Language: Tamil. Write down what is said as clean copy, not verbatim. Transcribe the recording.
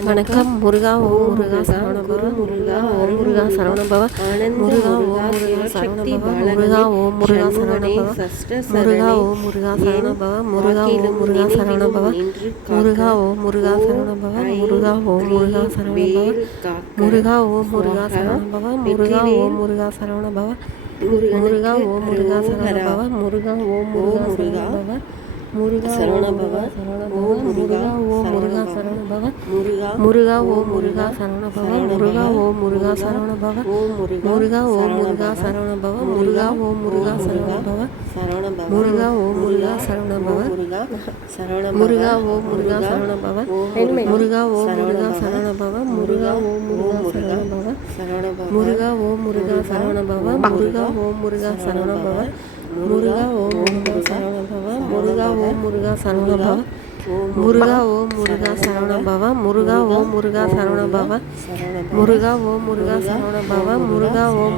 வணக்கம். முருகா ஓம் முருகா சரவணபவ. முருகா ஓம் முருகா சரவணபவ. முருகா ஓம் முருகா சரவணபவ. முருகா ஓம் முருகா சரவணபவ. முருகா ஓம் முருகா சரவணபவ. முருகா ஓம் முருகா சரவணபவ. முருகா ஓம் முருகா சரவணபவ. முருகா ஓம் முருகா சரவணபவ. முருகா ஓம் முருகா சரவணபவ. முருகா ஓம் முருகா சரவணபவ. முருகா ஓம் முருகா சரவணபவ. முருகா ஓம் முருகா சரவணபவ. முருகா சரவணபவ. முருகா ஓம் முருகா சரவணபவ. முருகா ஓம் முருகா சரவணபவ. முருகா ஓம் முருகா சரவணபவ. முருகா ஓம் முருகா சரவணபவ. முருகா ஓம் முருகா சரவணபவ. முருகா ஓம் முருகா சரவணபவ. முருகா ஓம் முருகா சரவணபவ. முருகா ஓம் முருகா சரவணபவ. முருகா ஓம் முருகா சரவணபவ. முருகா ஓம் முருகா சரவணபவ. முருகா ஓம் முருகா சரவணபவ. முருகா ஓம் முருகா சரவணபவ. முருகா ஓம் முருகா சரவணபவ. முருகா ஓம் முருகா சரவணபவ. முருகா ஓம் முருகா சரவணபவ. முருகா ஓம் முருகா சரவணபவ. முருகா ஓம்